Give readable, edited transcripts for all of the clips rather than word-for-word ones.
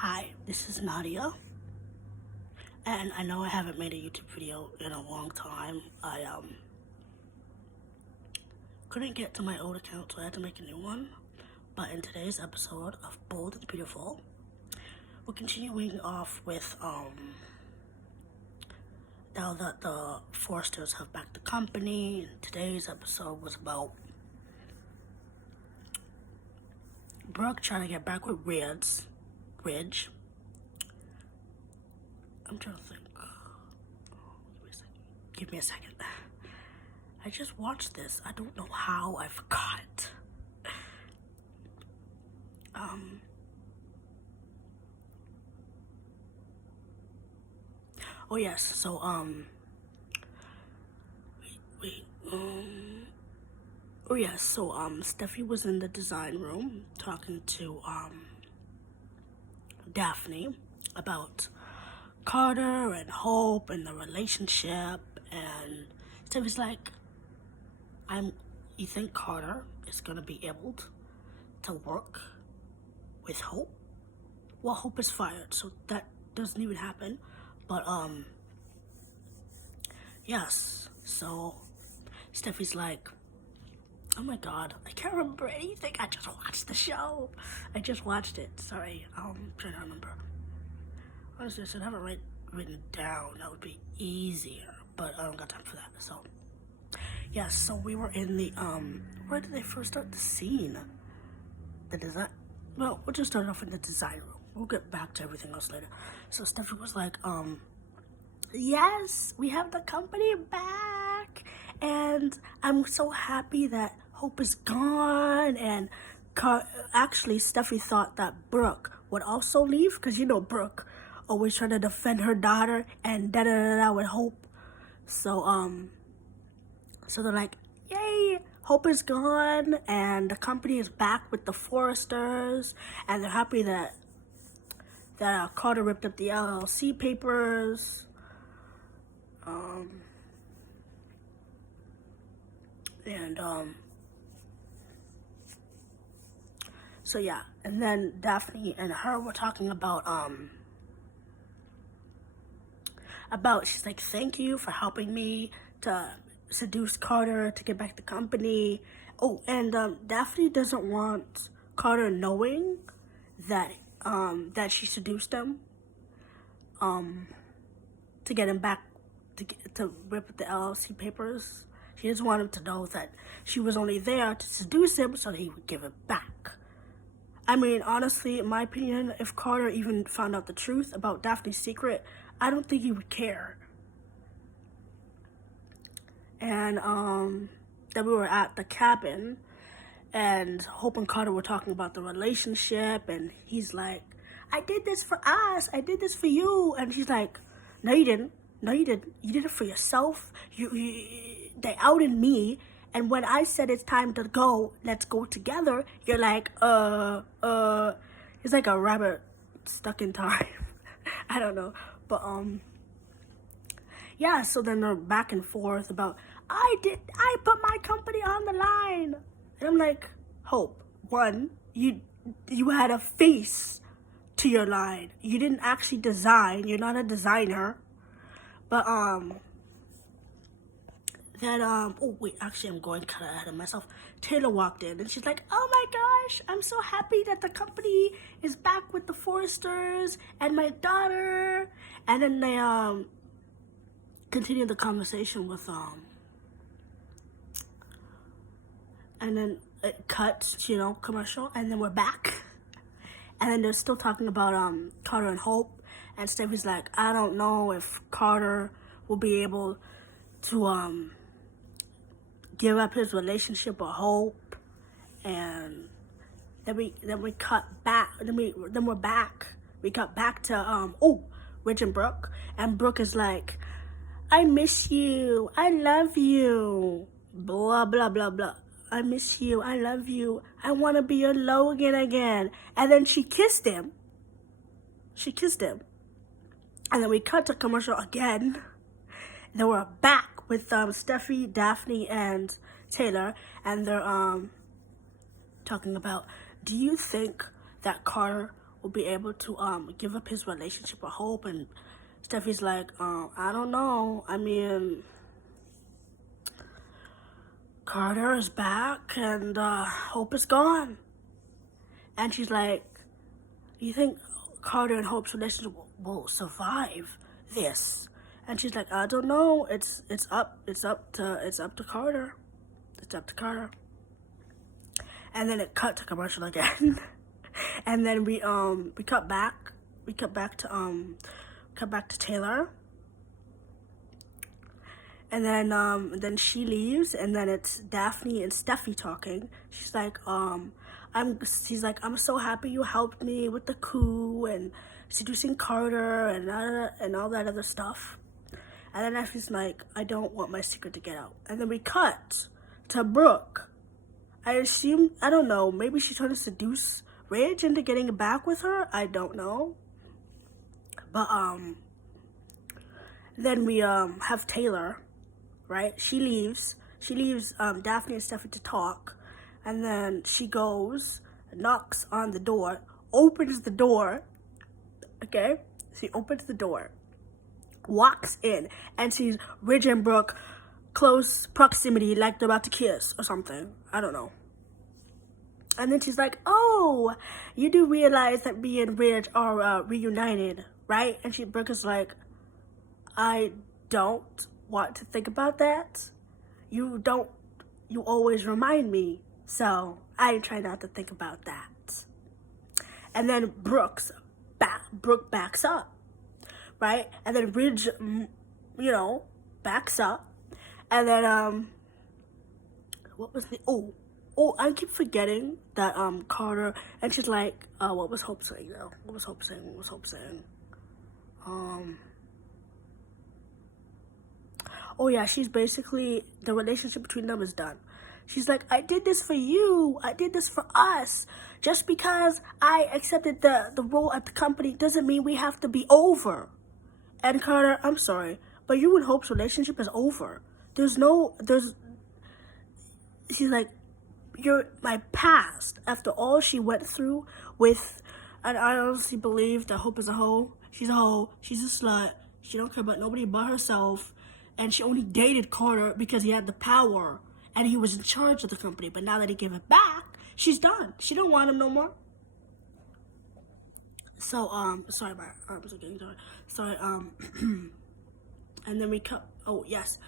Hi, this is Nadia, and I know I haven't made a YouTube video in a long time. I couldn't get to my old account, so I had to make a new one. But in today's episode of Bold and Beautiful, we're continuing off with now that the Foresters have backed the company. Today's episode was about Brooke trying to get back with Ridge. I'm trying to think. Give me a second. I just watched this. I don't know how I forgot. Oh yes, so Steffi was in the design room talking to Daphne about Carter and Hope and the relationship, and Steffi's like, you think Carter is gonna be able to work with Hope? Well, Hope is fired, so that doesn't even happen. But yes, so Steffi's like, oh my god, I can't remember anything. I just watched the show. I just watched it. Sorry, I'm trying to remember. Honestly, I should have it written down. That would be easier, but I don't got time for that. So, yes, so we were in the, where did they first start the scene? The design, well, we'll just start off in the design room. We'll get back to everything else later. So Steffi was like, yes, we have the company back, and I'm so happy that Hope is gone, and actually Steffi thought that Brooke would also leave, because Brooke always trying to defend her daughter and da-da-da-da with Hope. So they're like, yay, Hope is gone, and the company is back with the Foresters, and they're happy that Carter ripped up the LLC papers. So yeah, and then Daphne and her were talking about she's like, thank you for helping me to seduce Carter to get back the company. Oh, and Daphne doesn't want Carter knowing that she seduced him to get him back to rip up the LLC papers. She doesn't want him to know that she was only there to seduce him so that he would give it back. I mean, honestly, in my opinion, if Carter even found out the truth about Daphne's secret, I don't think he would care. And then we were at the cabin, and Hope and Carter were talking about the relationship, and he's like, I did this for us, I did this for you. And she's like, no you didn't, you did it for yourself. They outed me, and when I said it's time to go, let's go together, you're like, it's like a rabbit stuck in time. I don't know, but yeah, so then they're back and forth about, I put my company on the line. And I'm like, Hope, one, you had a face to your line. You didn't actually design. You're not a designer. But then oh wait, actually I'm going kind of ahead of myself. Taylor walked in and she's like, oh my gosh, I'm so happy that the company is back with the Foresters and my daughter. And then they continued the conversation with and then it cuts, commercial, and then we're back. And then they're still talking about Carter and Hope, and Steffi's like, I don't know if Carter will be able to give up his relationship with Hope. And then we cut back. Then we're back. We got back to Ridge and Brooke, and Brooke is like, I miss you. I love you. Blah blah blah blah. I miss you. I love you. I want to be your Logan again. And then she kissed him. And then we cut to commercial again. And then we're back with Steffi, Daphne, and Taylor. And they're talking about, do you think that Carter will be able to give up his relationship with Hope, and Steffi's like, I don't know. I mean, Carter is back and Hope is gone. And she's like, you think Carter and Hope's relationship will survive this? And she's like, I don't know. It's up to Carter. It's up to Carter. And then it cut to commercial again. And then we cut back to Taylor. And then she leaves, and then it's Daphne and Steffi talking. She's like, I'm so happy you helped me with the coup and seducing Carter and all that other stuff. And then Daphne's like, I don't want my secret to get out. And then we cut to Brooke. I don't know, maybe she's trying to seduce Ridge into getting back with her. I don't know. But then we have Taylor. Right? She leaves Daphne and Steffi to talk, and then she goes, knocks on the door, opens the door, okay? She opens the door, walks in, and sees Ridge and Brooke close proximity, like they're about to kiss or something. I don't know. And then she's like, oh, you do realize that me and Ridge are reunited, right? And Brooke is like, I don't want to think about that. You always remind me, so I try not to think about that. And then Brooke backs up, right? And then Ridge, backs up. And then what was the I keep forgetting that Carter, and she's like, what was Hope saying though? What was Hope saying? Oh yeah, she's basically, the relationship between them is done. She's like, I did this for you. I did this for us. Just because I accepted the role at the company doesn't mean we have to be over. And Carter, I'm sorry, but you and Hope's relationship is over. She's like, you're my past. After all she went through with, and I honestly believe that Hope is a hoe. She's a hoe. She's a slut. She don't care about nobody but herself. And she only dated Carter because he had the power and he was in charge of the company. But now that he gave it back, she's done. She don't want him no more. So, sorry, my arms are getting tired. Sorry, and then we cut, oh, yes.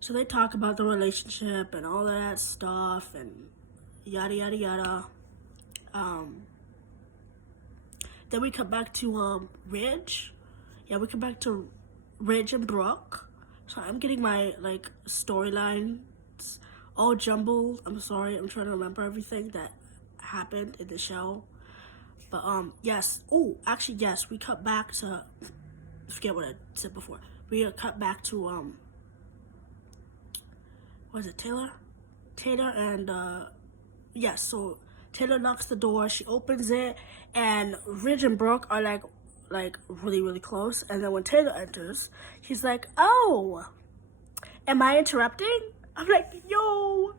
So they talk about the relationship and all that stuff and yada, yada, yada. Then we cut back to, Ridge. Yeah, we come back to Ridge and Brooke. So I'm getting my, storylines all jumbled. I'm sorry. I'm trying to remember everything that happened in the show. But, yes. Oh, actually, yes. We cut back to, I forget what I said before. We cut back to, was it Taylor? Taylor and, yes. So Taylor knocks the door. She opens it. And Ridge and Brooke are, really, really close. And then when Taylor enters, she's like, oh, am I interrupting? I'm like, yo.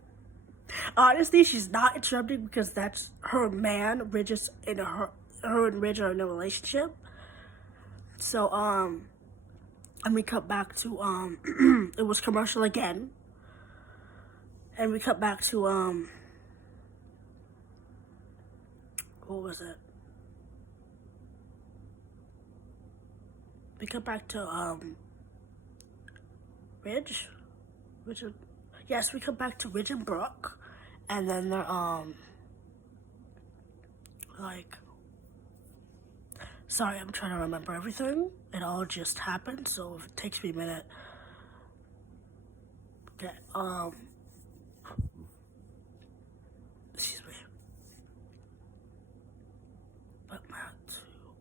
Honestly, she's not interrupting because that's her man. Ridge is her and Ridge are in a relationship. So, and we cut back to, it was commercial again. And we cut back to, what was it? We cut back to, Ridge. Yes, we cut back to Ridge and Brooke. And then they're, sorry, I'm trying to remember everything. It all just happened, so if it takes me a minute. Okay, excuse me.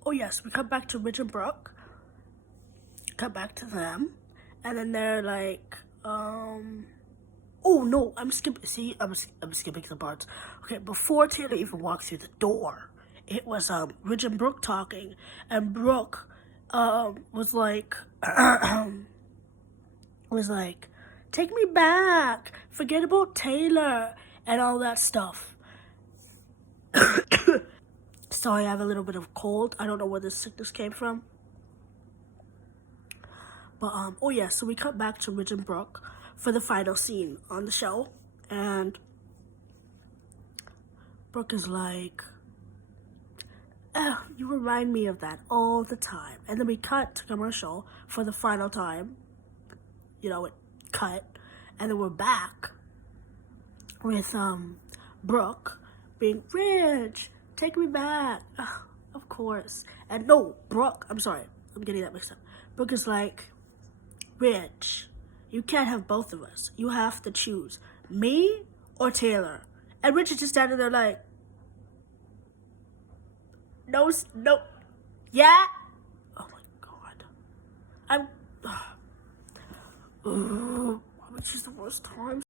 Oh yes, we cut back to Ridge and Brooke. Cut back to them. And then they're like, oh no, I'm skipping the parts. Okay, before Taylor even walks through the door, it was Ridge and Brooke talking, and Brooke was like take me back, forget about Taylor and all that stuff. Sorry, I have a little bit of cold. I don't know where this sickness came from. But, oh yeah, so we cut back to Ridge and Brooke for the final scene on the show. And Brooke is like, you remind me of that all the time. And then we cut to commercial for the final time. You know, it cut. And then we're back with Brooke being, Ridge, take me back. Of course. And no, Brooke, I'm sorry, I'm getting that mixed up. Brooke is like, Ridge, you can't have both of us. You have to choose me or Taylor. And Ridge is just standing there like, no, yeah. Oh my God, which is the worst time.